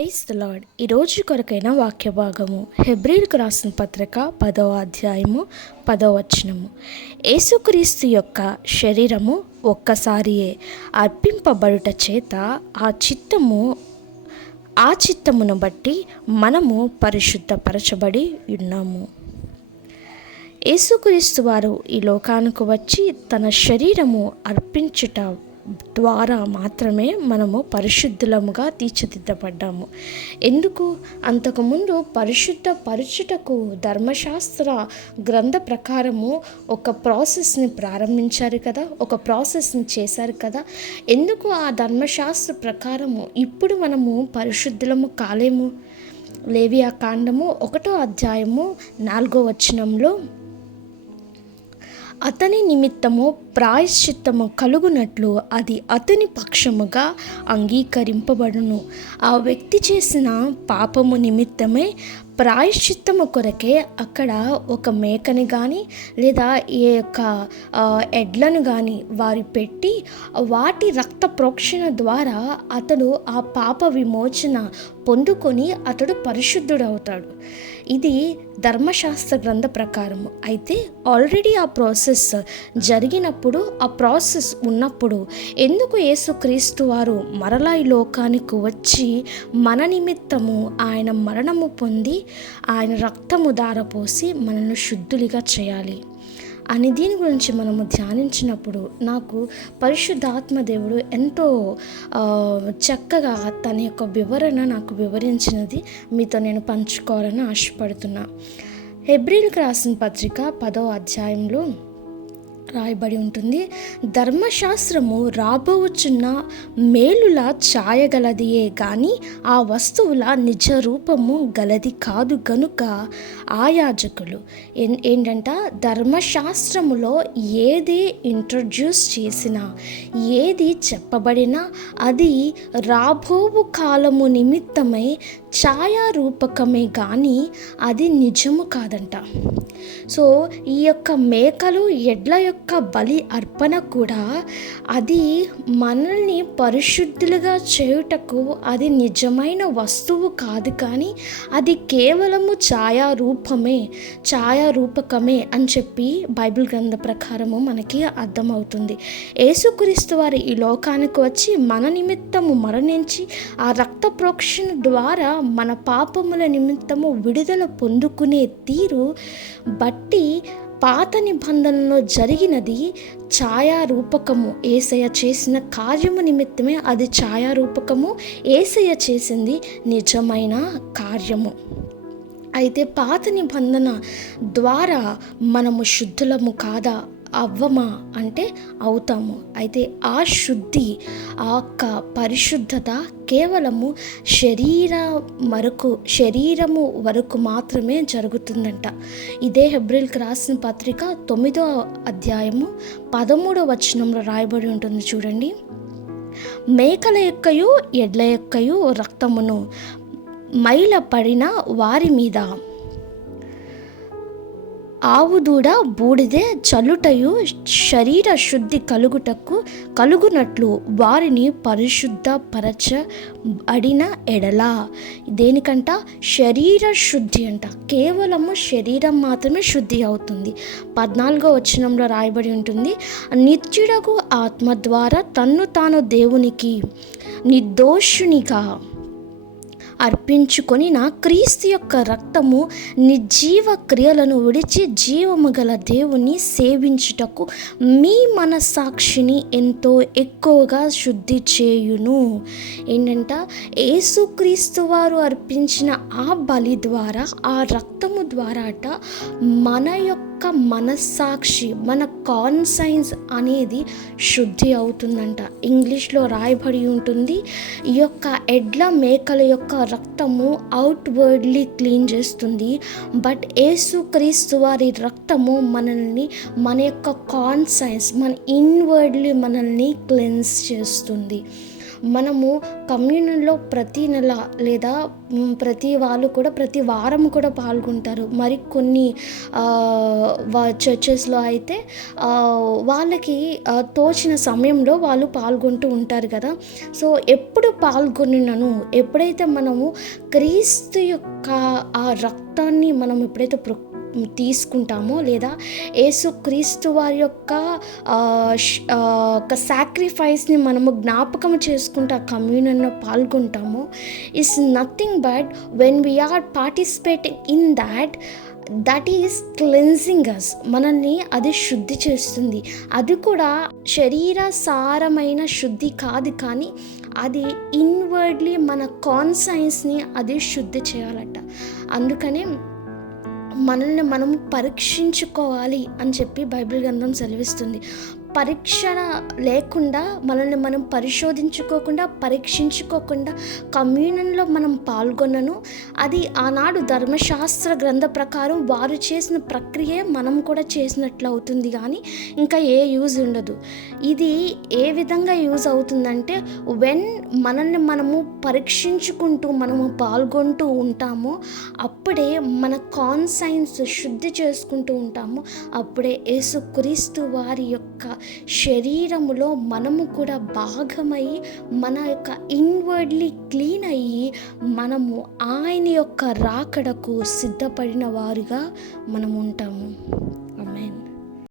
Praise the lord. ఈరోజు కొరకైన వాక్య భాగము హెబ్రీయులకు రాసిన పత్రిక 10వ అధ్యాయము 10వ వచనము. యేసుక్రీస్తు యొక్క శరీరము ఒక్కసారియే అర్పింపబడుట చేత ఆ చిత్తమును బట్టి మనము పరిశుద్ధపరచబడి ఉన్నాము. యేసుక్రీస్తు వారు ఈ లోకానికి వచ్చి తన శరీరము అర్పించుట ద్వారా మాత్రమే మనము పరిశుద్ధులముగా తీర్చిదిద్దబడ్డాము. ఎందుకు? అంతకుముందు పరిశుద్ధపరచుటకు ధర్మశాస్త్ర గ్రంథ ప్రకారము ఒక ప్రాసెస్ని ప్రారంభించారు కదా, ఒక ప్రాసెస్ని చేశారు కదా. ఎందుకు ఆ ధర్మశాస్త్ర ప్రకారము ఇప్పుడు మనము పరిశుద్ధులము కాలేము? లేవియా కాండము 1వ అధ్యాయము 4వ వచనంలో అతని నిమిత్తము ప్రాయశ్చిత్తము కలుగునట్లు అది అతని పక్షముగా అంగీకరింపబడును. ఆ వ్యక్తి చేసిన పాపము నిమిత్తమే ప్రాయశ్చిత్తము కొరకే అక్కడ ఒక మేకని కానీ లేదా ఏ యొక్క ఎడ్లను కానీ వారి పెట్టి వాటి రక్త ప్రోక్షణ ద్వారా అతడు ఆ పాప విమోచన పొందుకొని అతడు పరిశుద్ధుడవుతాడు. ఇది ధర్మశాస్త్ర గ్రంథ ప్రకారము. అయితే ఆల్రెడీ ఆ ప్రాసెస్ జరిగినప్పుడు, ఆ ప్రాసెస్ ఉన్నప్పుడు ఎందుకు యేసుక్రీస్తు వారు మరలా ఈ లోకానికి వచ్చి మన నిమిత్తము ఆయన మరణము పొంది ఆయన రక్తము ధారపోసి మనల్ని శుద్ధులుగా చేయాలి అని దీని గురించి మనము ధ్యానించినప్పుడు నాకు పరిశుద్ధాత్మదేవుడు ఎంతో చక్కగా తన యొక్క వివరణ నాకు వివరించినది మీతో నేను పంచుకోవాలని ఆశపడుతున్నా. హెబ్రీయులకు రాసిన పత్రిక 10వ అధ్యాయంలో రాయబడి ఉంటుంది, ధర్మశాస్త్రము రాబోచున్న మేలుల ఛాయగలదియే గాని ఆ వస్తువుల నిజ రూపము గలది కాదు గనుక ఆ యాజకులు ఏంటంట, ధర్మశాస్త్రములో ఏది ఇంట్రడ్యూస్ చేసినా ఏది చెప్పబడినా అది రాబోవు కాలము నిమిత్తమై ఛాయారూపకమే కానీ అది నిజము కాదంట. సో ఈ యొక్క మేకలు ఎడ్ల యొక్క బలి అర్పణ కూడా అది మనల్ని పరిశుద్ధులుగా చేయుటకు అది నిజమైన వస్తువు కాదు, కానీ అది కేవలము ఛాయారూపకమే అని చెప్పి బైబిల్ గ్రంథ ప్రకారము మనకి అర్థమవుతుంది. యేసుక్రీస్తు వారు ఈ లోకానికి వచ్చి మన నిమిత్తము మరణించి ఆ రక్త ప్రోక్షణ ద్వారా మన పాపముల నిమిత్తము విడుదల పొందుకునే తీరు బట్టి పాత నిబంధనలో జరిగినది ఛాయారూపకము. యేసయ్య చేసిన కార్యము నిమిత్తమే అది ఛాయారూపకము, యేసయ్య చేసింది నిజమైన కార్యము. అయితే పాత నిబంధన ద్వారా మనము శుద్ధులము కాదా? అవ్వమా అంటే అవుతాము. అయితే ఆ శుద్ధి, ఆ యొక్క పరిశుద్ధత కేవలము శరీరము వరకు మాత్రమే జరుగుతుందంట. ఇదే హెబ్రీయులకు రాసిన పత్రిక 9వ అధ్యాయము 13వ వచనంలో రాయబడి ఉంటుంది చూడండి. మేకల యొక్కయు ఎడ్ల యొక్కయు రక్తమును మైల పడిన వారి మీద ఆవుదూడ బూడిదే చల్లుటయు శరీర శుద్ధి కలుగునట్లు వారిని పరిశుద్ధపరచబడిన ఎడల. దేనికంట? శరీర శుద్ధి అంట. కేవలము శరీరం మాత్రమే శుద్ధి అవుతుంది. 14వ వచనంలో రాయబడి ఉంటుంది, నిత్యుడగు ఆత్మ ద్వారా తన్ను తాను దేవునికి నిర్దోషునిగా అర్పించుకొని నా క్రీస్తు యొక్క రక్తము నిర్జీవ క్రియలను విడిచి జీవము గల దేవుని సేవించుటకు మీ మనస్సాక్షిని ఎంతో ఎక్కువగా శుద్ధి చేయును. ఏంటంట, యేసుక్రీస్తు వారు అర్పించిన ఆ బలి ద్వారా, ఆ రక్తము ద్వారా మన యొక్క మనస్సాక్షి, మన కాన్సైన్స్ అనేది శుద్ధి అవుతుందంట. ఇంగ్లీష్లో రాయబడి ఉంటుంది, ఈ యొక్క ఎడ్ల మేకల యొక్క రక్తము అవుట్వర్డ్లీ క్లీన్ చేస్తుంది, బట్ యేసుక్రీస్తు వారి రక్తము మనల్ని, మన యొక్క కాన్సైన్స్, మన ఇన్వర్డ్లీ మనల్ని క్లెన్స్ చేస్తుంది. మనము కమ్యూనియన్లో ప్రతి నెల లేదా ప్రతి వాళ్ళు కూడా ప్రతి వారం కూడా పాల్గొంటారు. మరి కొన్ని చర్చెస్లో అయితే వాళ్ళకి తోచిన సమయంలో వాళ్ళు పాల్గొంటూ ఉంటారు కదా. సో ఎప్పుడు పాల్గొనినను, ఎప్పుడైతే మనము క్రీస్తు యొక్క ఆ రక్తాన్ని మనం ఎప్పుడైతే తీసుకుంటామో, లేదా యేసుక్రీస్తు వారి యొక్క ఒక సాక్రిఫైస్ని మనము జ్ఞాపకం చేసుకుంటూ ఆ కమ్యూనియన్లో పాల్గొంటామో, is nothing but when we are participating in that is cleansing us. మనల్ని అది శుద్ధి చేస్తుంది. అది కూడా శరీర సారమైన శుద్ధి కాదు, కానీ అది ఇన్వర్డ్లీ మన కాన్సైన్స్ని అది శుద్ధి చేయాలట. అందుకనే మనల్ని మనము పరీక్షించుకోవాలి అని చెప్పి బైబిల్ గ్రంథం సెలవిస్తుంది. పరీక్ష లేకుండా, మనల్ని మనం పరీక్షించుకోకుండా కమ్యూనియన్లో మనం పాల్గొనను. అది ఆనాడు ధర్మశాస్త్ర గ్రంథ ప్రకారం వారు చేసిన ప్రక్రియ మనం కూడా చేసినట్లు అవుతుంది, కానీ ఇంకా ఏ యూజ్ ఉండదు. ఇది ఏ విధంగా యూజ్ అవుతుందంటే, వెన్ మనల్ని మనము పరీక్షించుకుంటూ మనము పాల్గొంటూ ఉంటామో, అప్పుడే మన కాన్సైన్స్ శుద్ధి చేసుకుంటూ ఉంటాము. అప్పుడే యేసుక్రీస్తు వారి యొక్క శరీరములో మనము కూడా భాగమై, మన యొక్క ఇన్వర్డ్లీ క్లీన్ అయ్యి, మనము ఆయన యొక్క రాకడకు సిద్ధపడిన వారుగా మనము ఉంటాము. ఆమేన్.